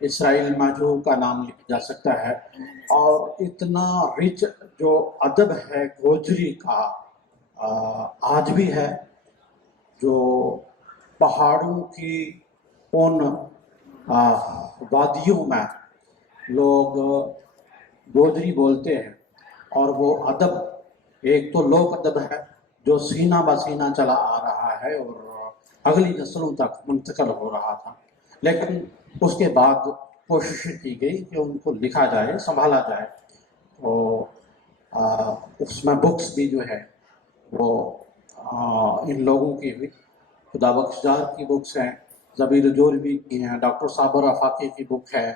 اسرائیل ماجو کا نام لیا جا سکتا ہے. اور اتنا رچ جو ادب ہے گوجری کا آج بھی ہے. جو پہاڑوں کی ان وادیوں میں لوگ گوجری بولتے ہیں، اور وہ ادب ایک تو لوک ادب ہے جو سینہ بہ سینہ چلا آ رہا ہے اور اگلی نسلوں تک منتقل ہو رہا تھا. لیکن اس کے بعد کوشش کی گئی کہ ان کو لکھا جائے، سنبھالا جائے. تو اس میں بکس بھی جو ہے وہ ان لوگوں کی ہوئی. خدا بخش جار کی بکس ہیں، ضبیر جولوی کی ہیں، ڈاکٹر صابر آفاقی کی بک ہے،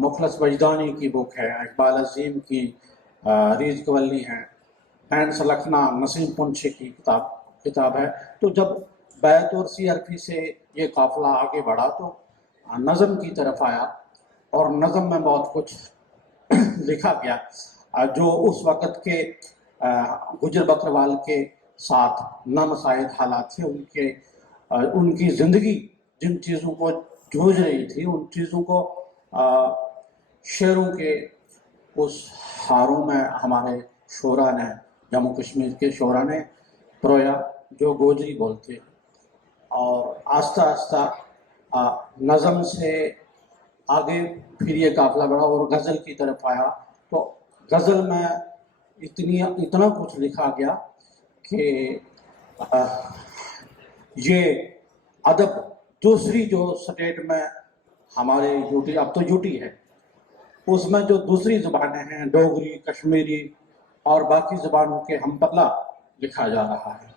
مخلص وجدانی کی بک ہے، اقبال عظیم کی ریز کولی ہیں، پین سلکھنا نسیم پنچھی کی کتاب ہے. تو جب بیت اور سی عرفی سے یہ قافلہ آگے بڑھا تو نظم کی طرف آیا، اور نظم میں بہت کچھ لکھا گیا جو اس وقت کے گجر بکروال کے ساتھ نامساعد حالات تھے. ان کی زندگی جن چیزوں کو جوجھ رہی تھی، ان چیزوں کو شعروں کے اس ہاروں میں ہمارے شعراء نے، جموں کشمیر کے شعراء نے پرویا جو گوجری بولتے. اور آہستہ آہستہ نظم سے آگے پھر یہ قافلہ بڑھا اور غزل کی طرف آیا. تو غزل میں اتنا کچھ لکھا گیا کہ یہ ادب دوسری جو سٹیٹ میں ہمارے یوٹی، اب تو یوٹی ہے، اس میں جو دوسری زبانیں ہیں ڈوگری، کشمیری اور باقی زبانوں کے ہم پلہ لکھا جا رہا ہے.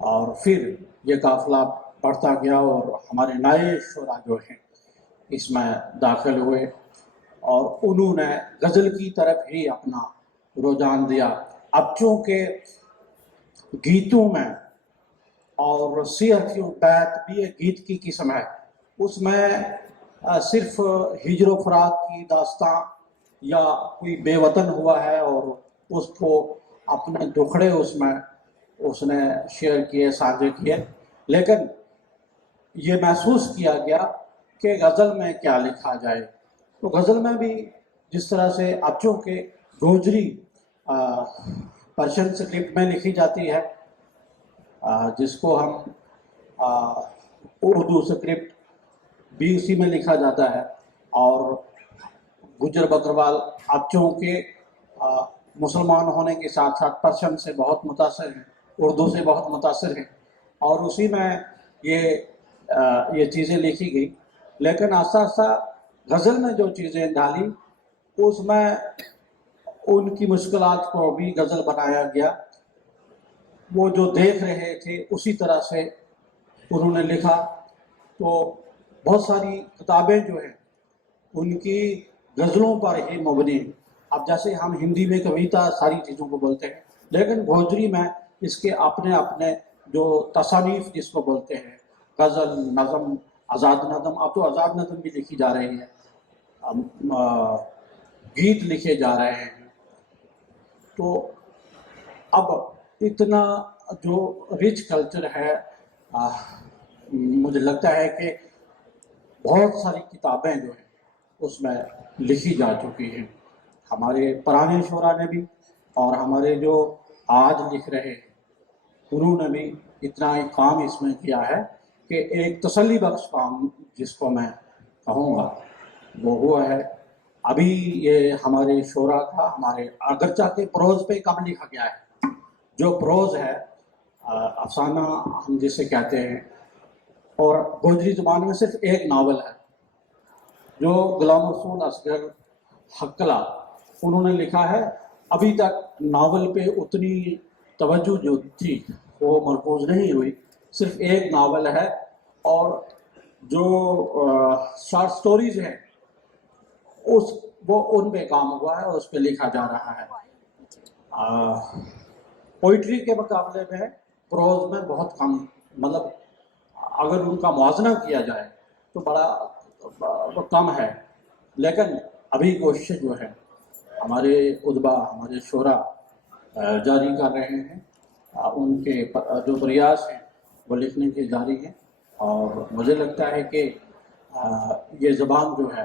اور پھر یہ قافلہ بڑھتا گیا اور ہمارے نئے شعراء جو ہیں اس میں داخل ہوئے، اور انہوں نے غزل کی طرف ہی اپنا رجحان دیا. اب چونکہ گیتوں میں اور سیر کی بیت بھی ایک گیت کی قسم ہے، اس میں صرف ہجر و فراق کی داستان یا کوئی بے وطن ہوا ہے اور اس کو اپنے دکھڑے اس نے شیئر کیے، ساجھے کیے. لیکن یہ محسوس کیا گیا کہ غزل میں کیا لکھا جائے. تو غزل میں بھی جس طرح سے اب چونکہ گوجری پرشین اسکرپٹ میں لکھی جاتی ہے، جس کو ہم اردو اسکرپٹ بھی اسی میں لکھا جاتا ہے، اور گجر بکروال اب چونکہ مسلمان ہونے کے ساتھ ساتھ پرشین سے بہت متاثر ہیں، اردو سے بہت متاثر ہیں، اور اسی میں یہ چیزیں لکھی گئی. لیکن آہستہ آہستہ غزل میں جو چیزیں ڈالی اس میں ان کی مشکلات کو بھی غزل بنایا گیا. وہ جو دیکھ رہے تھے اسی طرح سے انہوں نے لکھا. تو بہت ساری کتابیں جو ہیں ان کی غزلوں پر ہی مبنی ہیں. اب جیسے ہم ہندی میں کویتا ساری چیزوں کو بولتے ہیں، لیکن گوجری میں اس کے اپنے جو تصانیف جس کو بولتے ہیں، غزل، نظم، آزاد نظم، اب تو آزاد نظم بھی لکھی جا رہی ہے، گیت لکھے جا رہے ہیں. تو اب اتنا جو رچ کلچر ہے، مجھے لگتا ہے کہ بہت ساری کتابیں جو ہیں اس میں لکھی جا چکی ہیں. ہمارے پرانے شعراء نے بھی اور ہمارے جو آج لکھ رہے ہیں انہوں نے بھی اتنا ہی کام اس میں کیا ہے کہ ایک تسلی بخش کام جس کو میں کہوں گا وہ ہوا ہے. ابھی یہ ہمارے شعراء کا، ہمارے اگرچہ کہ پروز پہ کم لکھا گیا ہے، جو پروز ہے افسانہ ہم جسے کہتے ہیں، اور گوجری زبان میں صرف ایک ناول ہے جو غلام رسول اصغر حقلا انہوں نے لکھا ہے. ابھی تک ناول پہ اتنی توجہ جو تھی وہ مرکوز نہیں ہوئی، صرف ایک ناول ہے. اور جو شارٹ سٹوریز ہیں وہ ان پہ کام ہوا ہے اور اس پہ لکھا جا رہا ہے. پوئٹری کے مقابلے میں پروز میں بہت کم، مطلب اگر ان کا موازنہ کیا جائے تو بڑا کم ہے. لیکن ابھی کوشش جو ہے ہمارے ادبا، ہمارے شعراء جاری کر رہے ہیں. ان کے جو پریاس ہیں وہ لکھنے کے جاری ہیں، اور مجھے لگتا ہے کہ یہ زبان جو ہے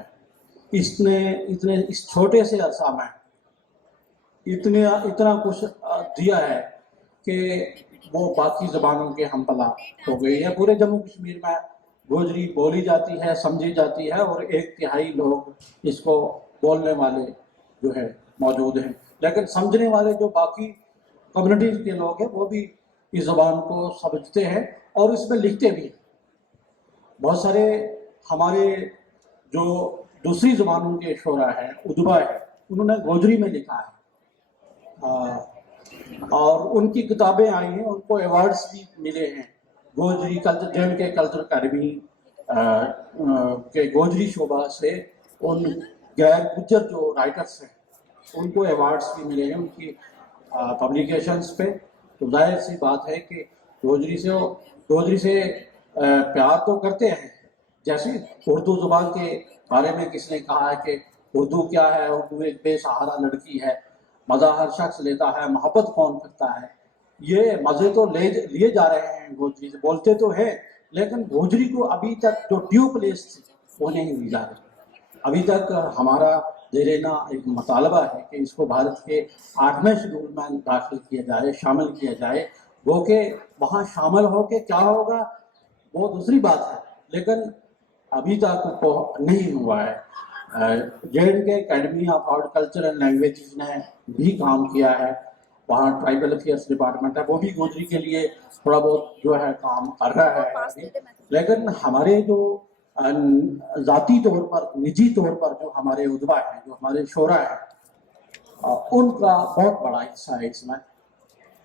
اس نے اس چھوٹے سے عرصہ میں اتنا کچھ دیا ہے کہ وہ باقی زبانوں کے ہم پلہ ہو گئی ہے. پورے جموں کشمیر میں گوجری بولی جاتی ہے, سمجھی جاتی ہے, اور 1/3 لوگ اس کو بولنے والے جو ہے موجود ہیں. لیکن سمجھنے والے جو باقی کمیونٹیز کے لوگ ہیں وہ بھی اس زبان کو سمجھتے ہیں اور اس میں لکھتے بھی ہیں. بہت سارے ہمارے جو دوسری زبانوں کے شعراء ہیں, ادبا ہیں, انہوں نے گوجری میں لکھا ہے اور ان کی کتابیں آئی ہیں, ان کو ایوارڈز بھی ملے ہیں. گوجری کلچر جن کے کلچر اکیڈمی کے گوجری شعبہ سے ان غیر گجر جو رائٹرس ہیں ان کو ایوارڈز بھی ملے ہیں ان کی پبلیکیشنز پہ. تو ظاہر سی بات ہے کہ گوجری سے پیار تو کرتے ہیں. جیسے اردو زبان کے بارے میں کس نے کہا ہے کہ اردو کیا ہے, اردو ایک بے سہارا لڑکی ہے, مزہ ہر شخص لیتا ہے, محبت کون کرتا ہے. یہ مزے تو لیے جا رہے ہیں گوجری سے, بولتے تو ہیں, لیکن گوجری کو ابھی تک جو ڈیو پلیس تھی وہ نہیں دی جا رہی. ابھی تک ہمارا دیرینہ ایک مطالبہ ہے کہ اس کو بھارت کے 8ویں شیڈول میں داخل کیا جائے, شامل کیا جائے. وہ کہ وہاں شامل ہو کے کیا ہوگا وہ دوسری بات ہے, لیکن ابھی تک وہ نہیں ہوا ہے. JNK academy of horticulture and languages نے بھی کام کیا ہے, وہاں ٹرائبل افیئرس ڈپارٹمنٹ ہے, وہ بھی گوجری کے لیے تھوڑا بہت جو ہے کام کر رہا ہے. لیکن ہمارے جو ذاتی طور پر, نجی طور پر جو ہمارے ادبا ہیں, جو ہمارے شعراء ہیں, ان کا بہت بڑا حصہ ہے اس میں.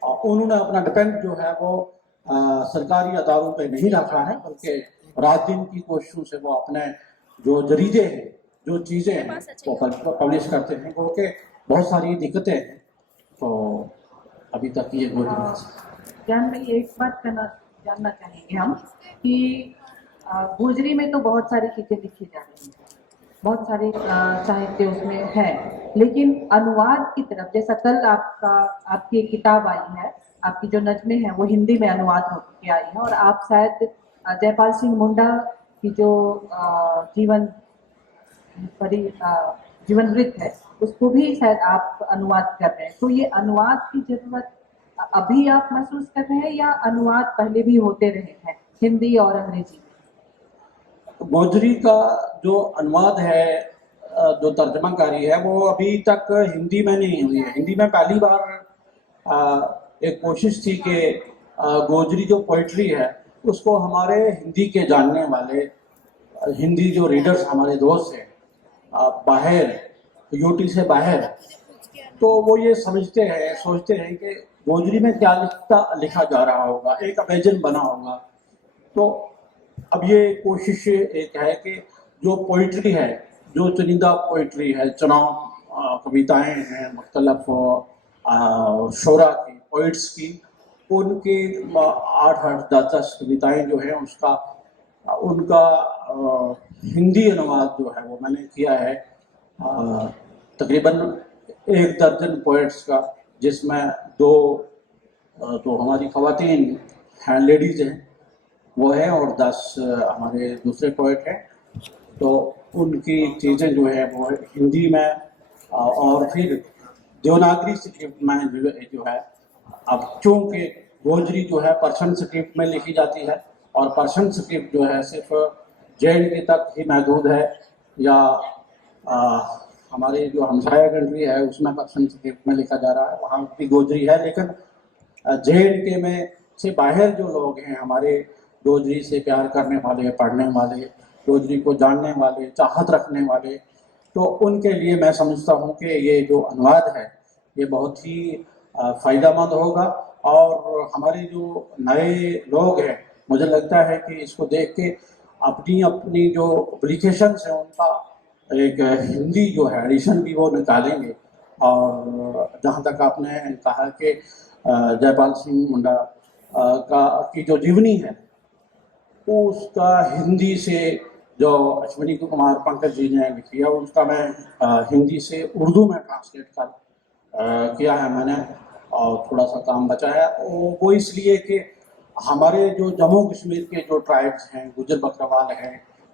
انہوں نے اپنا ڈپینڈ جو ہے وہ سرکاری اداروں پہ نہیں رکھا ہے, بلکہ رات دن کی کوششوں سے وہ اپنے جو جریدے ہیں, جو چیزیں ہیں وہ پبلش کرتے ہیں. وہ کہ بہت ساری دقتیں ہیں, تو ابھی تک یہ گوجری جان بھائی ایک بات جاننا چاہیں گے ہم کہ گوجری میں تو بہت ساری چیزیں لکھی جا رہی ہیں, بہت ساری ساہتیہ اس میں ہے, لیکن انواد کی طرف, جیسا کل آپ کی ایک کتاب آئی ہے, آپ کی جو نظمیں ہیں وہ ہندی میں انواد ہو کے آئی ہیں, اور آپ شاید جے پال سنگھ منڈا کی جو جیون ورت ہے اس کو بھی شاید آپ انواد کر رہے ہیں. تو یہ انواد کی ضرورت ابھی آپ محسوس کر رہے ہیں یا انواد پہلے بھی ہوتے رہے ہیں ہندی اور انگریزی میں؟ گوجری کا جو انواد ہے, جو ترجمہ کاری ہے, وہ ابھی تک ہندی میں نہیں ہوئی ہے. ہندی میں پہلی بار ایک کوشش تھی کہ گوجری جو پوئٹری ہے اس کو ہمارے ہندی کے جاننے والے, ہندی جو ریڈرز ہمارے دوست ہیں باہر, UT سے باہر, تو وہ یہ سمجھتے ہیں, سوچتے ہیں کہ گوجری میں کیا لکھا جا رہا ہوگا, ایک امیجن بنا ہوگا. تو اب یہ کوشش ایک ہے کہ جو پوئٹری ہے, جو چنندہ پوئٹری ہے, چناؤ کویتائیں ہیں مختلف شعراء کی, پوئٹس کی, ان کی 8-10 کویتائیں جو ہیں ان کا ہندی انواد جو ہے وہ میں نے کیا ہے تقریباً 1 درجن پوئٹس کا, جس میں 2 تو ہماری خواتین ہیں, لیڈیز ہیں وہ ہیں, اور 10 ہمارے دوسرے پوئٹ ہیں. تو ان کی چیزیں جو ہے وہ ہندی میں, اور پھر دیوناگری اسکرپٹ میں جو ہے, اب چونکہ گوجری جو ہے پرشین اسکرپٹ میں لکھی جاتی ہے, اور پرشین اسکرپٹ جو ہے صرف JNK تک ہی محدود ہے, یا ہماری جو ہمسایہ کنٹری ہے اس میں پرشین اسکرپٹ میں لکھا جا رہا ہے, وہاں بھی گوجری ہے. لیکن JNK میں سے باہر جو لوگ ہیں, ہمارے گوجری سے پیار کرنے والے, پڑھنے والے, گوجری کو جاننے والے, چاہت رکھنے والے, تو ان کے لیے میں سمجھتا ہوں کہ یہ جو انواد ہے یہ بہت ہی فائدہ مند ہوگا. اور ہمارے جو نئے لوگ ہیں, مجھے لگتا ہے کہ اس کو دیکھ کے اپنی جو اپلیکیشنس ہیں ان کا ایک ہندی جو ہے ایڈیشن بھی وہ نکالیں گے. اور جہاں تک آپ نے کہا کہ جے پال سنگھ منڈا کی جو جیونی ہے اس کا ہندی سے, جو اشونی کمار پنکج جی نے لکھی ہے, اس کا میں ہندی سے اردو میں ٹرانسلیٹ کیا ہے میں نے, اور تھوڑا سا کام بچا ہے. وہ اس لیے کہ ہمارے جو جموں کشمیر کے جو ٹرائبس ہیں, گجر بکروال ہیں,